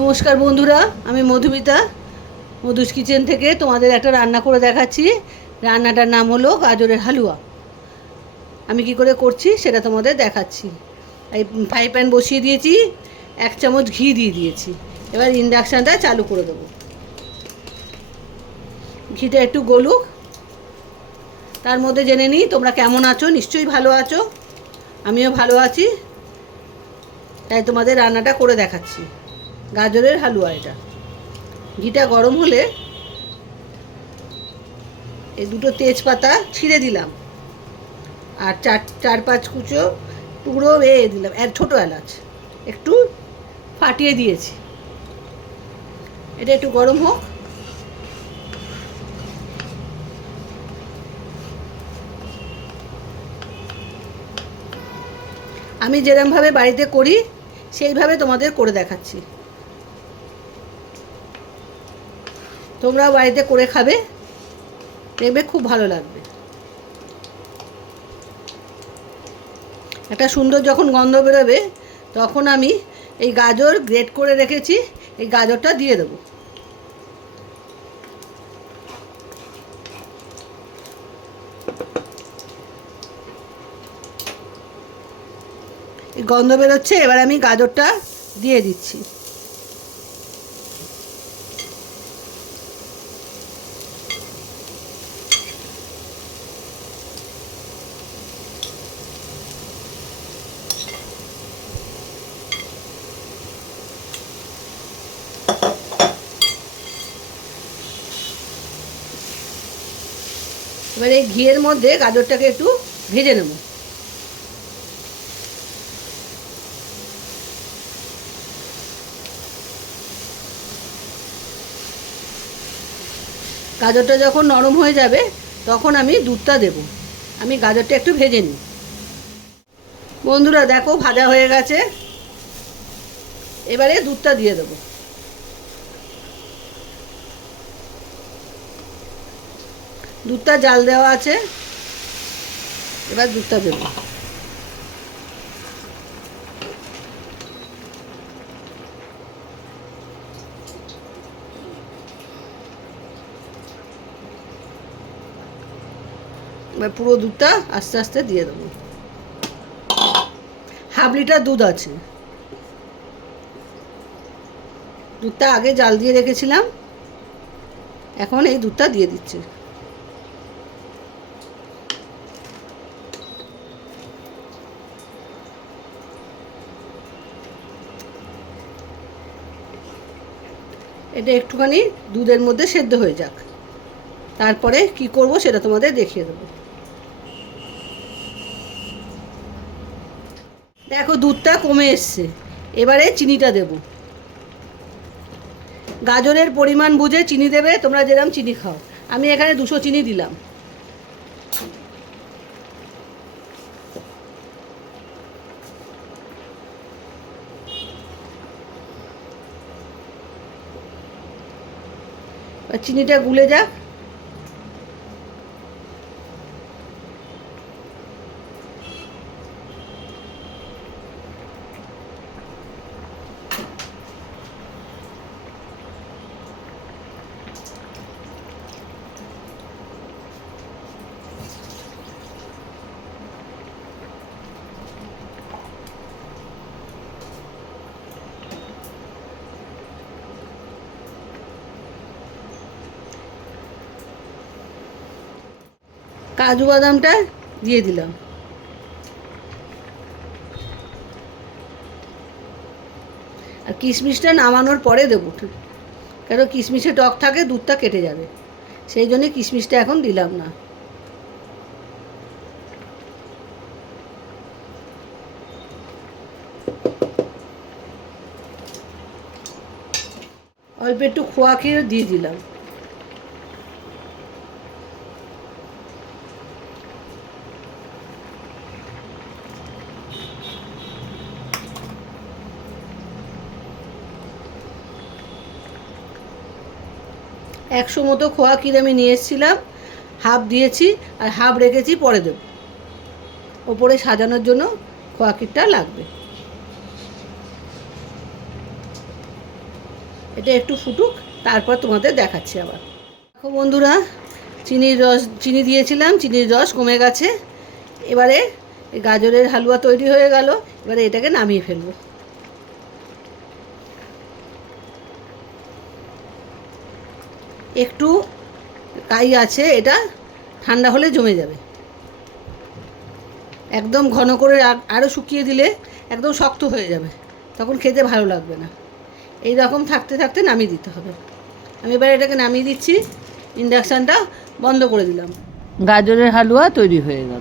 নমস্কার বন্ধুরা, আমি মধুমিতা মধুস কিচেন থেকে তোমাদের একটা রান্না করে দেখাচ্ছি। রান্নাটার নাম হলো গাজরের হালুয়া। আমি কি করে করছি সেটা তোমাদের দেখাচ্ছি। এই ফ্রাই প্যান বসিয়ে দিয়েছি, 1 চামচ ঘি দিয়ে দিয়েছি। এবার ইন্ডাকশানটা চালু করে দেবো। ঘিটা একটু গলুক, তার মধ্যে জেনে নিই তোমরা কেমন আছো। নিশ্চয়ই ভালো আছো, আমিও ভালো আছি, তাই তোমাদের রান্নাটা করে দেখাচ্ছি। গাজরের হালুয়া এটা। ঘিটা গরম হলে এই দুটো তেজপাতা ছিঁড়ে দিলাম, আর চার পাঁচ কুচো টুকরো দিলাম, ছোটো এলাচ একটু ফাটিয়ে দিয়েছি। এটা একটু গরম হোক। আমি যেরমভাবে বাড়িতে করি সেইভাবে তোমাদের করে দেখাচ্ছি। তোমরাও বাড়িতে করে খাবে, দেখবে খুব ভালো লাগবে। একটা সুন্দর যখন গন্ধ বেরোবে তখন আমি এই গাজর গ্রেট করে রেখেছি, এই গাজরটা দিয়ে দেবো। এই গন্ধ বেরোচ্ছে, এবার আমি গাজরটা দিয়ে দিচ্ছি। এবার এই ঘিয়ের মধ্যে গাজরটাকে একটু ভেজে নেব। গাজরটা যখন নরম হয়ে যাবে তখন আমি দুধটা দেব। আমি গাজরটা একটু ভেজে নিই। বন্ধুরা দেখো, ভাজা হয়ে গেছে। এবারে দুধটা দিয়ে দেবো। দুধটা জাল দেওয়া আছে, এবার দুধটা দেবো। এবার পুরো দুধটা আস্তে আস্তে দিয়ে দেবো। 1/2 লিটার দুধ আছে। দুধটা আগে জাল দিয়ে রেখেছিলাম, এখন এই দুধটা দিয়ে দিচ্ছি। এটা একটুখানি দুধের মধ্যে সেদ্ধ হয়ে যাক, তারপরে কি করব সেটা তোমাদের দেখিয়ে দেবো। দেখো দুধটা কমে এসছে, এবারে চিনিটা দেব। গাজরের পরিমাণ বুঝে চিনি দেবে, তোমরা যেরকম চিনি খাও। আমি এখানে 200 চিনি দিলাম। চিনিটা গুলে যাক। কাজু বাদামটা দিয়ে দিলাম। আর কিশমিশটা নামানোর পরে দেবো, কারণ কিশমিশে টক থাকে, দুধটা কেটে যাবে, সেই জন্যে কিশমিশটা এখন দিলাম না। অল্প একটু খোয়া ক্ষীর দিয়ে দিলাম। একশো মতো খোয়া ক্ষীর আমি নিয়ে এসেছিলাম, 1/2 দিয়েছি আর 1/2 রেখেছি, পরে দেব। ওপরে সাজানোর জন্য খোয়া ক্ষীরটা লাগবে। এটা একটু ফুটুক, তারপর তোমাদের দেখাচ্ছি আবার। দেখো বন্ধুরা, চিনি দিয়েছিলাম, চিনির রস কমে গেছে। এবারে এই গাজরের হালুয়া তৈরি হয়ে গেল। এবারে এটাকে নামিয়ে ফেলবো। একটু কাই আছে, এটা ঠান্ডা হলে জমে যাবে। একদম ঘন করে আরও শুকিয়ে দিলে একদম শক্ত হয়ে যাবে, তখন খেতে ভালো লাগবে না। এই রকম থাকতে থাকতে নামিয়ে দিতে হবে। আমি এবার এটাকে নামিয়ে দিচ্ছি, ইন্ডাকশানটা বন্ধ করে দিলাম। গাজরের হালুয়া তৈরি হয়ে গেল।